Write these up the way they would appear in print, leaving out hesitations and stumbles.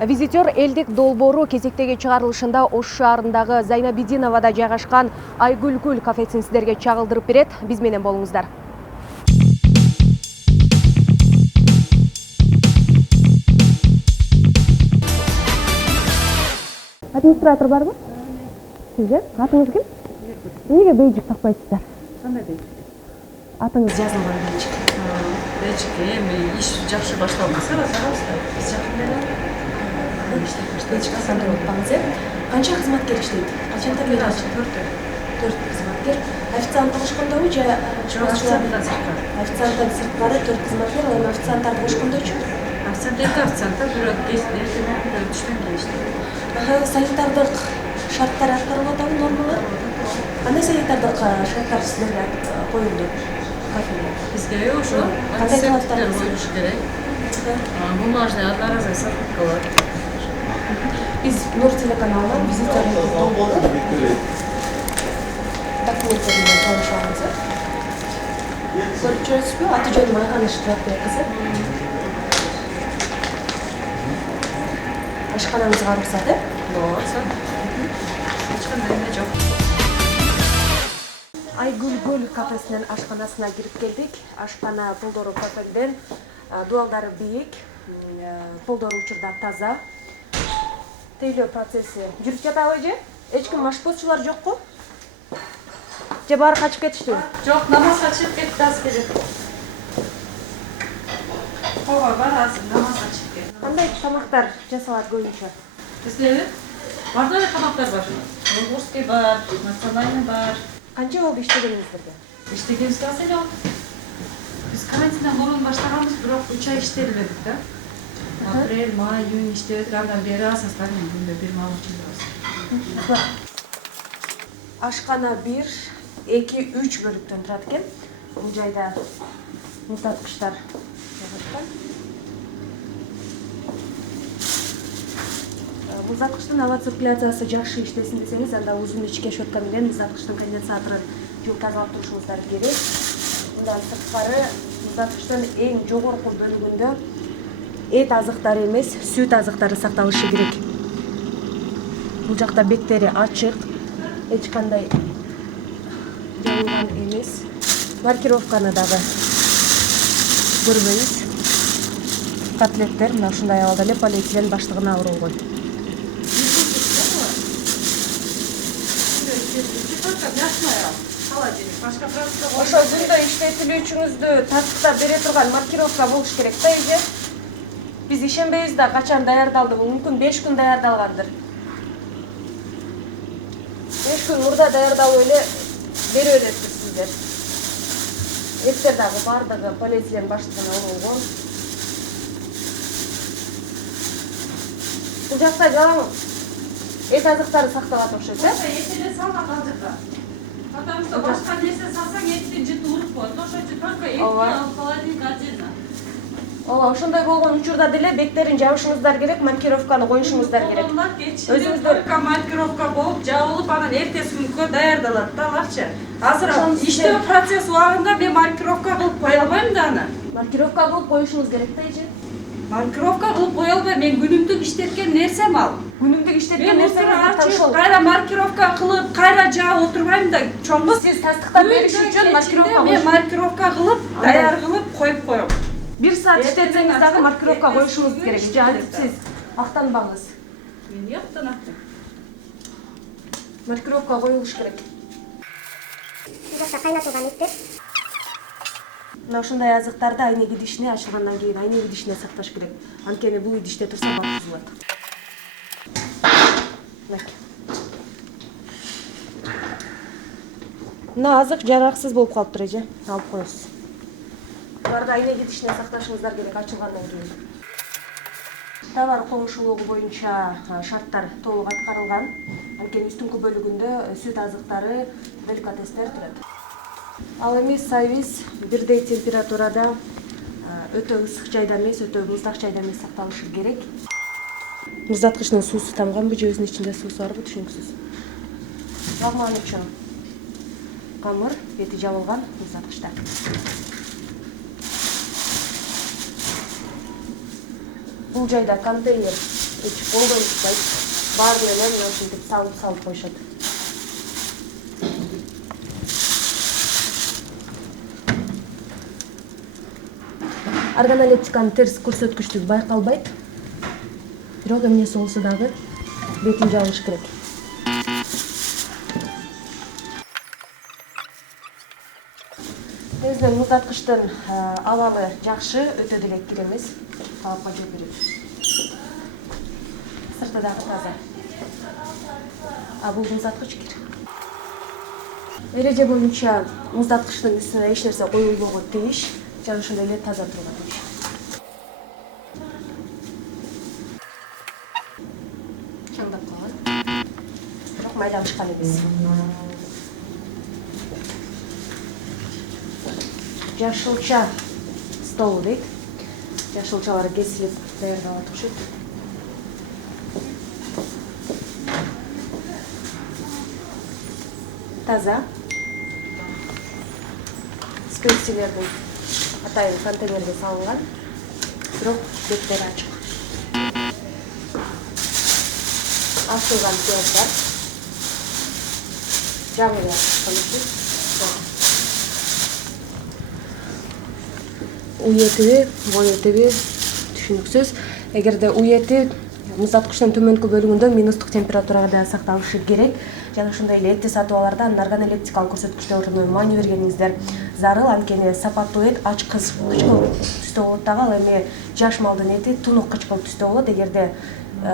Визитер элдик долбоору кезектеги чыгарылышында Ош шаарындагы Зайнабидиновада жайгашкан Айгүлгүл кафесин сиздерге чагылдырып берет. Биз менен болуңуздар. Администратор барбы? Сиздер? Атыңыз ким? Эмнеге бейджик такпайсыздар? Кандай бейджик? Атыңыз Жазылган бейджик. Бейджик эми иш жакшы башталмаса башталабызда. Биз жакын эле бейджик сандырып атпаңыз, Канча кызматкер иштейт? Качандан бери? 4 кызматкер. Официант кошкондобу же официанттан сырткары 4 кызматкер, ал эми официанттарды кошкондочу? Официанттар бирөө эртең бирөө түштөн кийин иштейт. Санитардык шарттар аткарылып атабы, нормалар? Кандай санитардык шарттар сиздерге коюлду? Бизге ошо кандай талаптар болушу керек? Бумажный одноразовый салфеткалар. Биз Нур телеканалынан визитердин долбоору документтер менен таанышабыз. Көрүп жүрөсүзбү? Аты жөнүм Айган Эшитбек кызы. Ашканаңызга уруксат, Рухсат. Эч кандай эме жок. Айгүлгүл кафесинин ашканасына кирип келдик. Ашкана полдору папелден, дуалдары бийик, полдору учурда таза. Тейлөө процесси жүрүп жатабы же? Эч ким машпозчулар жокпу? Же баары качып кетиштиби? Жок, намазга чыгып кетти азыр. Ого, бар азыр намазга чыгып кетти. Кандай тамактар жасалат көбүнчө? Биздеби? Бардык эле тамактар бар. Орусский бар, национальный бар. Канча болду иштегениңиздерге? Иштегенибизге аз эле болду. Биз карантинден мурун баштаганбыз, бирок 3 ай иштелбедик да. Апрель, май, июнь иштебедик, андан бери асастан күндө бир мал чыгабыз. Ашкана 1, 2, 3 бөлүктөн турат экен. Бул жайда муздаткычтар жайгашкан. Муздаткычтын аба циркуляциясы жакшы иштесин десеңиз, анда узун ичке щетка менен муздаткычтын конденсаторун жууп тазалап турушуңуздар керек. Мындан сырткары муздаткычтын эң жогорку бөлүгүндө эт азыктары эмес, сүт азыктары сакталышы керек. Бул жакта беттери ачык, эч кандай жабылган эмес. Маркировканы дагы көрбөйүз. Котлеттер мына ушундай абалда эле полиэтилен баштыгына урулгон. Ошо күндө иштетилүүчүңүздү тартыктап бере турган маркировка болуш керек да, эже. Биз ишенбейбиз да качан даярдалды, бул мүмкүн 5 күн даярдалгандыр. 5 күн мурда даярдалып эле бере бересиз сиздер. Эттер дагы бардыгы полиэтилен баштыгына урулгон. Бул жакта жалаң эт азыктары сакталат окшойт, э? Эт эле салган ал жакка. Потому что башка нерсе салсаң эттин жыты уруп коет. Ошон үчүн только этти алып холодильник отдельно. Ооба, ошондой болгон учурда деле беттерин жабышыңыздар керек, маркировканы коюшуңуздар керек. Өзүңүздөр маркировка болуп, жабылып, анан эртеси күнгө даярдалат да аларчы. Азыр иштөө процесс убагында мен маркировка кылып кое албайм да аны. Маркировка кылып коюшуңуз керек да, эже. Маркировка кылып кое албайм, мен күнүмдүк иштеткен нерсем ал. Күнүмдүк иштеткен нерсеңизди ачып, кайра маркировка кылып, кайра жаап отурбайм да, чоңгуз. Сиз тастыктап бериш үчүн маркировка мен маркировка кылып, даяр кылып коюп коем. 1 саат иштетсеңиз дагы маркировка коюшуңуз керек. Же антип сиз актанбаңыз. Мен эмне актанаттым? Маркировка коюлуш керек. Жакта кайнатылган эттер. Мына ушундай азыктарды айнек идишине ачылгандан кийин айнек идишине сакташ керек. Анткени бул идиште турса бак бузулат. Мына азык жараксыз болуп калыптыр, эже. Алып коесуз. Буларды айнек идишине сакташыңыздар керек ачылгандан кийин. Товар коңшулугу боюнча шарттар толук аткарылган. Анткени үстүңкү бөлүгүндө сүт азыктары, деликатестер турат. Ал эми сайбиз бирдей температурада өтө ысык жайда эмес, өтө муздак жайда эмес сакталышы керек. Муздаткычтын суусу тамганбы же өзүнүн ичинде суусу барбы, түшүнүксүз. Лагман үчүн камыр, бети жабылган муздаткычта. Бул жайда контейнер эч колдонушпайт. Баарын эле мына ушинтип салып коюшат. Органолептиканын терс көрсөткүчтүгү байкалбайт. Бирок эмнеси болсо дагы бетин жабыш керек. Негизинен муздаткычтын абалы жакшы, өтө деле кир эмес. Талапка жооп берет. Сырты дагы таза. Бул муздаткыч кир. Эреже боюнча муздаткычтын үстүнө эч нерсе коюлбого тийиш, жана ошондой эле таза турга тийиш. Чаңдап калган. Бирок майланышкан эмес. Жашылча стол дейт. Жашылчалар кесилип даярдалат окшойт. Таза. Специялердин атайын контейнерге салынган. Бирок беттери ачык. Ачылган пияздар. Жаңылар кылып. Уетиби, боетиби түшүнүксүз. Эгерде уети муздаткычтын төмөнкү бөлүгүндө минустук температурада сакталышы керек. Жана ошондой эле этти сатып аларда органолептикалык көрсөткүчтөрүнө маани бергениңиздер зарыл, анткени сапаттуу эт ач кычкыл түстө болот дагы. Ал эми жаш малдын эти тунук кычкыл түстө болот. Эгерде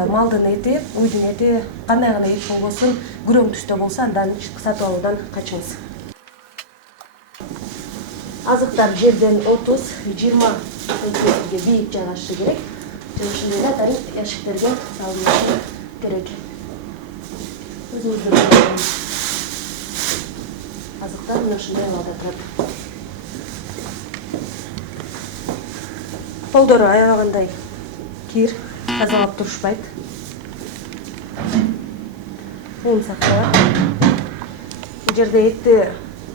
малдын эти, уйдун эти кандай гана эт болбосун күрөң түстө болсо, андан сатып алуудан качыңыз. Азыктар жерден 30-20 сантиметрге бийик жайгашышы керек. Жана ошондой эле атайын ящиктерге салынышы керек. Өзүңүздөр азыктар мына ушундай абалда турат. Полдору аябагандай кир, тазалап турушпайт. Un сакталат. Бул жерде этти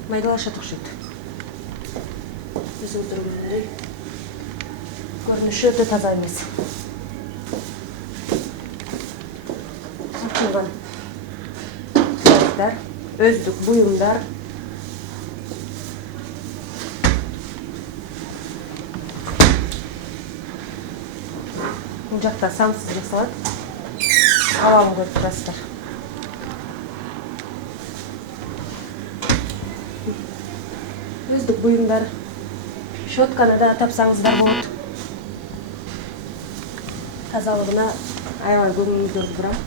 майдалашат окшойт. Өзүңүздөр көргөндөй көрүнүшү өтө таза эмес. Ачылган өздүк буюмдар. Бул жакта самсыз жасалат. Абалын көрүп турасыздар. Өздүк буюмдар. Щетканы да тапсаңыздар болот. Тазалыгына аябай көңүлүңүздөрдү бурам.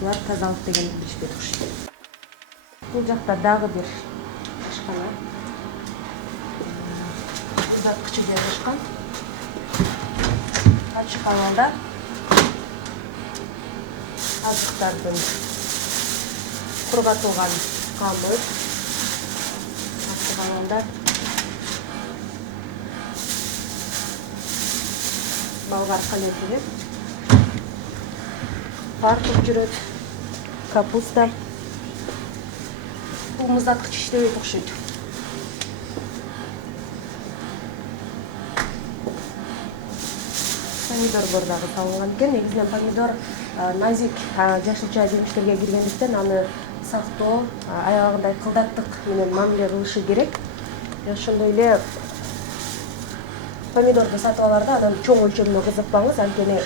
Булар тазалык дегенди билишпейт окшойт. Бул жакта дагы бир ашкана. Муздаткычы жайгашкан. Ачык абалда азыктардын кургатылган камы, ачык абалда болгар калети, фартук жүрөт, капуста. Бул муздаткыч иштебейт окшойт. Помидор дагы салынган экен. Негизинен помидор назик жашылча жемиштерге киргендиктен аны сактоо, аябагындай кылдаттык менен мамиле кылышы керек. Ошондой эле помидорду сатып аларда анан чоң өлчөмүнө кызыкпаңыз, анткени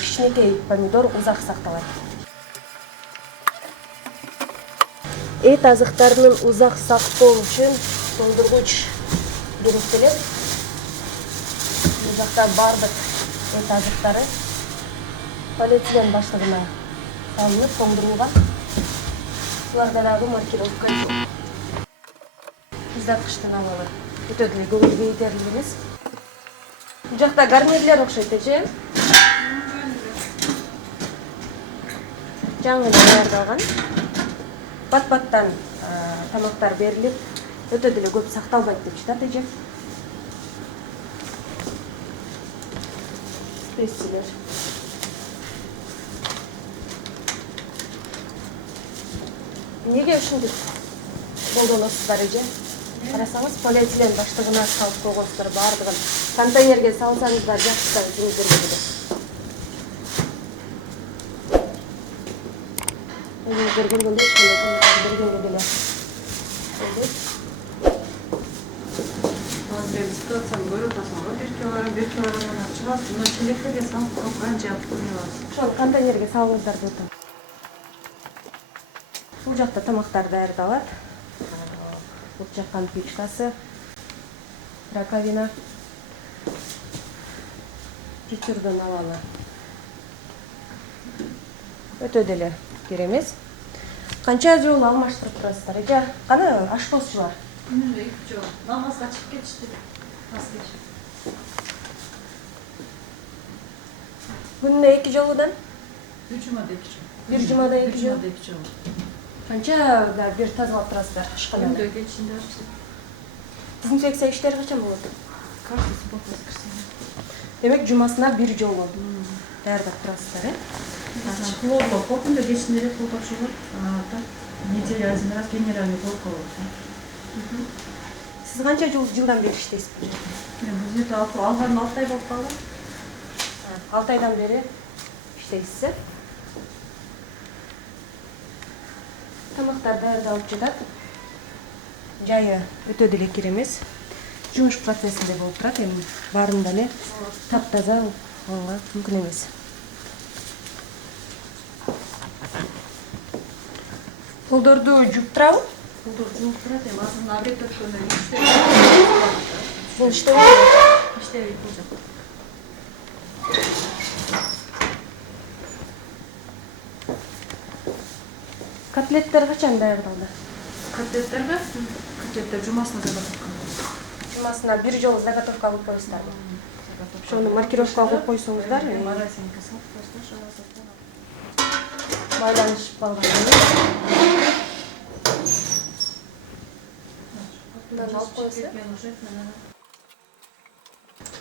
кичинекей помидор узак сакталат. Эт азыктарынын узак сактоо үчүн тоңдургуч керектелет. Бул жакта бардык эт азыктары полиэтилен баштыгына салынып тоңдурулган. Буларда дагы маркировка жок. Муздаткычтын абалы өтө деле көңүлгө жетерлик эмес. Бул жакта гарнирлер окшойт эже. Жаңы даярдалган. Бат-баттан тамактар берилип, өтө деле көп сакталбайт деп жатат эже. Специялер. Неге ушинтип колдоносуздар эже? Карасаңыз, полиэтилен баштыгына салып койгонсуздар бардыгын. Контейнерге салсаңыздар жакшы өзүңүздөр билет. Өзүңүздөр келгенде ешкандай комментарий бергенге деле болду. Азыр ситуацияны көрүп атасың го, бир килограмм чыгат. Мына шелектерге салып калган жаап коебуз. Ошону контейнерге салыңыздар деп атам. Бул жакта тамактар даярдалат. Бут жаккан печкасы, раковина, чечүрдөн алалы. Өтө деле керемес. Канча жолу алмаштырып турасыздар? Эже, кана ашпозчулар? Күнүнө 2 жолу. Намазга чыгып кетишти. Аз кеч. Күнүнө 2 жолудан? Бир жумада 2 жолу. Бир жумада 2 жолу. Канча бир тазалап турасыздар ашкананы? Күндө кечинде арчы. Дезинфекция иштери качан болот? Каждый суббота воскресенье. Демек жумасына бир жолу даярдап турасыздар, э? Хлорка, күндө кечинде эле кол тапшырылат. Так неделя один раз генеральный хлорка болот. Сиз канча жылдан бери иштейсиз бул жерде? Мен бул жерде алган 6 ай болуп калды. 6 айдан бери иштейсиз, э? Тамактар даярдалып жатат. Жайы өтө деле керемес. Жумуш процессинде болуп турат, эми баарын деле таптаза алганга мүмкүн эмес. Колдорду жууп турабы? Колдор жууп турат, эми азыр обед өткөндөн иштеп. Бул иштебейт. Иштебейт бул жак. Котлеттер качан даярдалды? Котлеттерби? Котлеттер жумасына заготовка. Жумасына бир жолу заготовка кылып коесуздарбы? Ошону маркировка кылып койсоңуздар, Морозилке салып коесуздар, жазасыздар. байланышып калган кийин алып коесуз.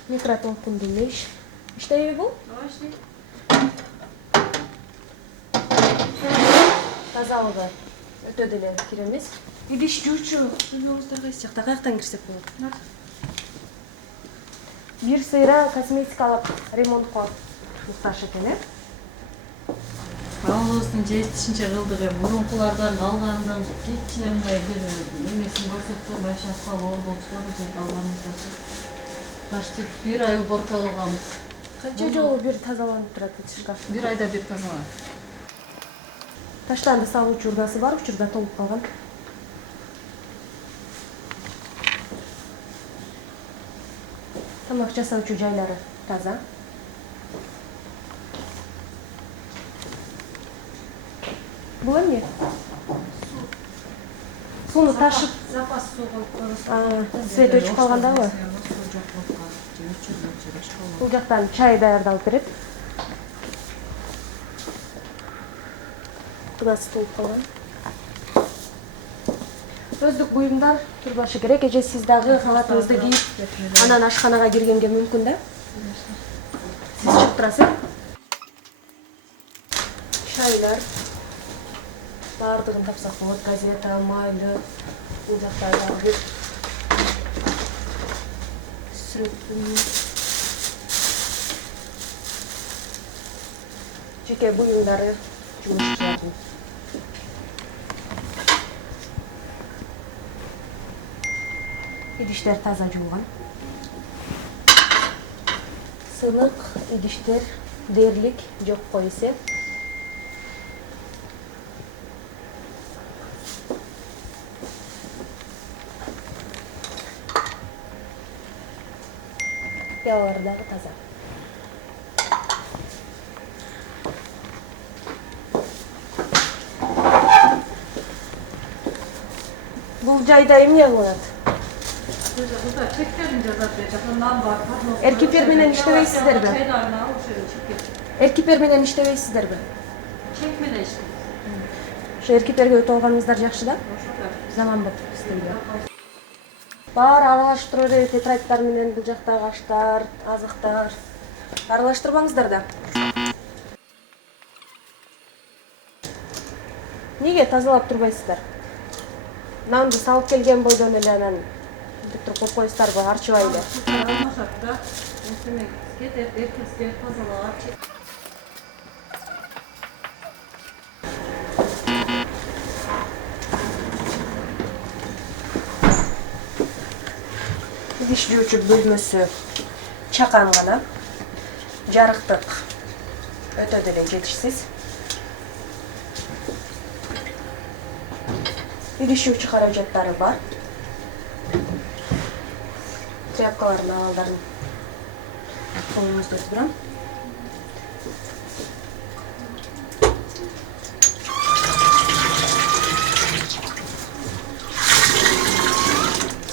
Микротолкунду пеш иштейби бул? Тазалыгы өтө деле керемес. Идиш жуучу үйүңүздөр кайсы жакта? Каяктан кирсек болот? Бир сыйра косметикалык ремонтко муктаж экен, э? Балыбыздын жетишинче кылдык, мурункулардан алгандан кичине мындай бир немесин көрсөтсөм, байшатка оор болчу алганыбызда. Почти 1 ай уборка кылганбыз. Канча жолу бир тазаланып турат шкаф? 1 айда бир тазаланат. Таштанды салуучу урдасы бар, учурда толуп калган. Тамак жасаучу жайлары таза. Бул эмне? Сууну ташып, Запас суу коюп коебуз. свет өчүп калгандабы? Бул жактан чай даярдалып берет. Кудасы толуп калган. Өздүк буюмдар турбашы керек. Эже сиз дагы халатыңызды кийип, анан ашканага киргенге мүмкүн да. Сиз чыгып турасыз. Чайлар. Бардыгын тапсак болот. Газета, майлы. Бул жакта дагы бир жеке буюмдары жумушчулардын. Идиштер таза жууган. Сынык идиштер дээрлик жок койсе. Ялар дагы таза. Бул жайда эмне кылынат? Эркипер менен иштебейсиздерби? Эркипер менен иштебейсиздерби? Чек менен иштейт. Ошо эркиперге өтүп алганыңыздар жакшы да? Заманбап стилде. Баары аралаштырып берет, тетрадьтар менен бул жактагы аштар, азыктар. Аралаштырбаңыздар да. Неге тазалап турбайсыздар? Нанды салып келген бойдон эле анан туруп коюп коесуздарбы, арчыбай эле? Алмашат да. Эсеме кетет, эртеси тазалап. идиш жуучу бөлмөсү чакан гана. Жарыктык өтө деле жетишсиз. Идиш жуучу каражаттары бар. Тряпкалардын абалдарын колуңузда турам.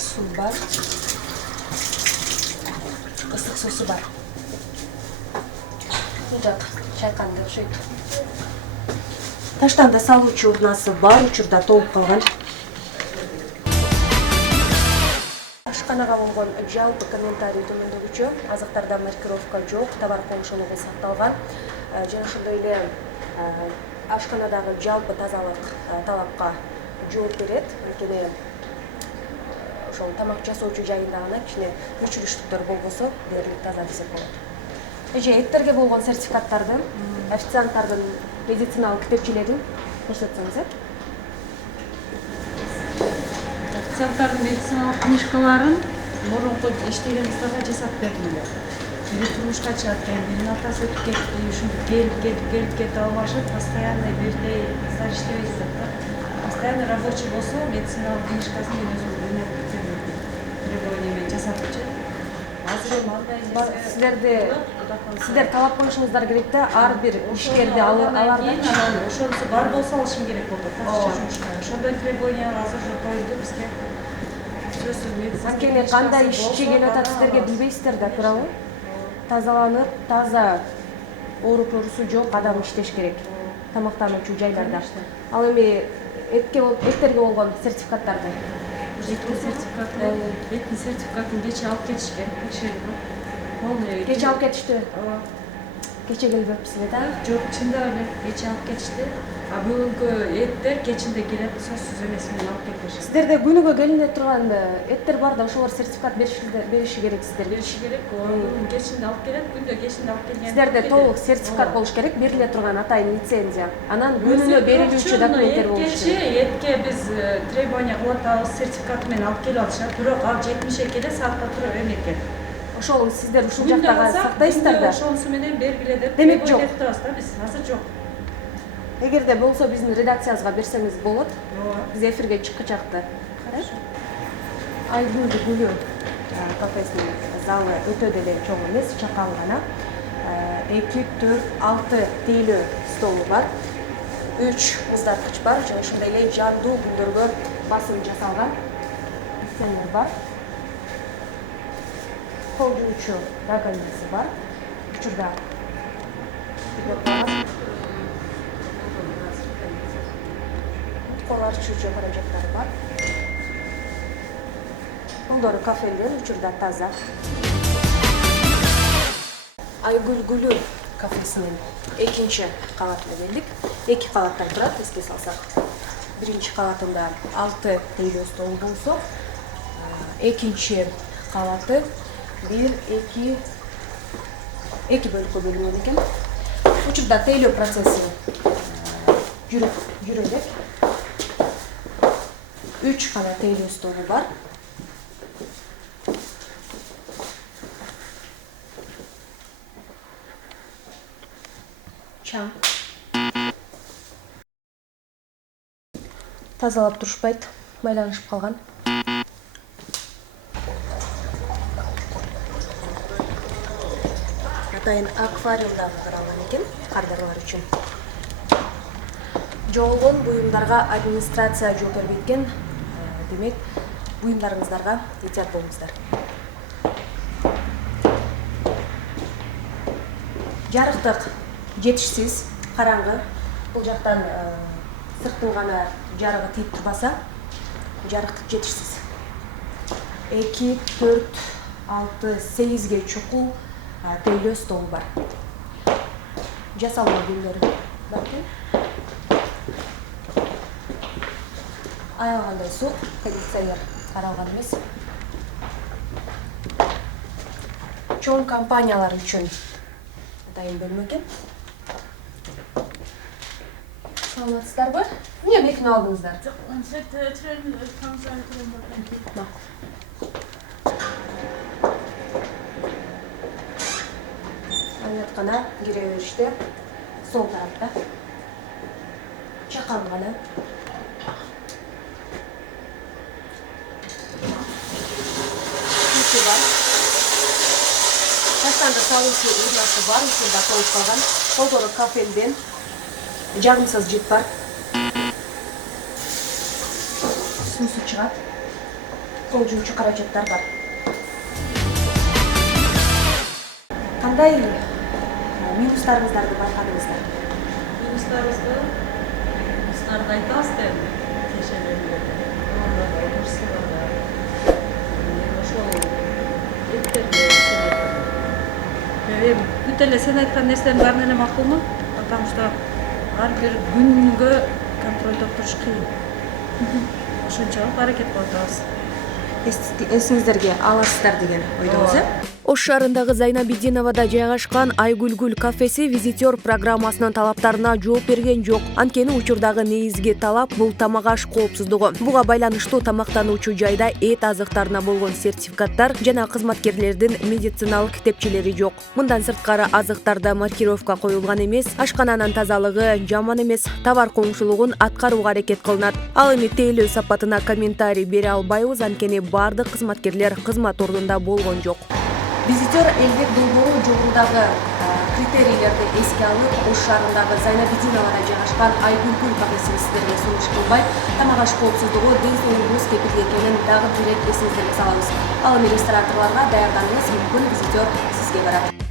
Су бар. Ысык суусу бар. Жак чайканды окшойт. Таштанда салуучу урнасы бар, учурда толуп калган. Ашканага болгон жалпы комментарий төмөндөгүчө. Азыктарда маркировка жок, товар коңшулугу сакталган. Жана ошондой эле ашканадагы жалпы тазалык талапка жооп берет. Анткени ошол тамак жасоочу жайында гана кичине өчүрүштүктөр болбосо дээрлик таза десек болот. Эттерге болгон сертификаттарды, официанттардын медициналык китепчелерин көрсөтсөңүз. Официанттардын медициналык книжкаларын мурунку иштегенибизде жасап бердимилер. Бири турмушка чыгат экен, биринин атасы өтүп кетти, ушинтип келип алышып, постоянно бирдей кыздар иштебейт да. Постоянно рабочий болсо, медициналык книжкасын мен өзүм өнөп кетем. Требование менен жасапчы. Азыр мындай Сиздер талап коюшуңуздар керек да, ар бир ишкерди алардан ошонусу бар болсо алышым керек болду. Ошондой требование азыр коюлду бизге. Анткени кандай ишчи келип атат сиздерге билбейсиздер да, туурабы? Тазаланып, таза ооруп-оорусу жок адам иштеш керек. Тамактануучу жайларда. Ал эми эттерге болгон сертификаттарды. Этин сертификатын кече алып кетишкен. Кече алып кетишти. Кече келбепсиз да? Жок, чындап эле кече алып кетишти. А бүгүнкү эттер кечинде келет, сөзсүз эмес менен алып кетишти. Сиздерде күнүгө келине турган эттер бар да, ошолор сертификат бериши керек сиздерге. Бериши керек. Кечинде алып келет, күндө кечинде алып келген. Сиздерде толук сертификат болуш керек, бериле турган атайын лицензия. Анан күнүнө берилүүчү документтер болуш керек. Этке биз требование кылып атабыз, сертификат менен алып келип атышат. Бирок ал 70 келе саатта туруп эметкен. Ошол сиздер ушул жактагы сактайсыздар да. Ошонусу менен бергиле деп Демек жок. Биз азыр жок. Эгерде болсо биздин редакциябызга берсеңиз болот. Биз эфирге чыккычакты. Караш. Айгүл гүлү кафесинин залы өтө деле чоң эмес, чакан гана. 2, 4, 6 тейлөө столу бар. 3 муздаткыч бар, жана ошондой эле жандуу күндөргө басым жасалган стендер бар. Кол жуучу раковинасы бар. Учурда колар чуучу каражаттары бар. Колдору кафелер учурда таза. Айгүл гүлү кафесинин экинчи кабатына келдик. 2 кабаттан турат, эске салсак. Биринчи кабатында 6 тейлөө стол болсо, экинчи кабаты 1, 2 бөлүккө бөлүнгөн экен. Учурда тейлөө процесси жүрүп элек. 3 гана тейлөө столу бар. Чаң. Тазалап турушпайт, майланышып калган. Атайын аквариумдагы каралган экен, кардарлар үчүн. Жоголгон буюмдарга администрация жооп бербейт экен. Демек, буюмдарыңыздарга этият болуңуздар. Жарыктык жетишсиз, караңгы. Бул жактан сырттын гана жарыгы тийип турбаса, жарыктык жетишсиз. 2, 4, 6, 8ге чукул тейлөө стол бар. Жасалма гүлдөр бар экен. Аягандай сук, кондиционер каралган эмес. Чоң компаниялар үчүн дайын бөлмө экен. Саламатсыздарбы? Эмне мекине алдыңыздар? Жок, жаткана кире бериште. Сол тарапта. Чакан гана. Бар. Таштанда салуучу урнасы бар, ушунда толуп калган. Колдоро кафелден жагымсыз жыт бар. Суусу чыгат. Сол жуучу каражаттар бар. Кандай минустарыңыздарды байкадыңыздар? Минустарыбызды минустарды айтабыз да эми. Кешелерде. Бүт эле сен айткан нерсенин баарын эле макулмун? Потому что ар бир күнгө контролдоп туруш кыйын. Ошончолук аракет кылып атабыз. Эсиңиздерге аласыздар деген ойдобуз, э? Ош шаарындагы Зайнабидиновада жайгашкан Айгүлгүл кафеси визитер программасынын талаптарына жооп берген жок. Анткени учурдагы негизги талап бул тамак аш коопсуздугу. Буга байланыштуу тамактануучу жайда эт азыктарына болгон сертификаттар жана кызматкерлердин медициналык китепчелери жок. Мындан сырткары азыктарда маркировка коюлган эмес, ашкананын тазалыгы жаман эмес, товар коңшулугун аткарууга аракет кылынат. Ал эми тейлөө сапатына комментарий бере албайбыз, анткени бардык кызматкерлер кызмат ордунда болгон жок. Визитер элдик долбоору жогорудагы критерийлерди эске алып, Ош шаарындагы Зайнабидиновада жайгашкан Айгүлгүл кафесин сиздерге сунуш кылбай, тамак аш коопсуздугу ден соолугубуз кепилдүү экенин дагы бир ирет эсиңиздерге салабыз. Ал эми рестораторлорго даярданыңыз, мүмкүн визитер сизге барат.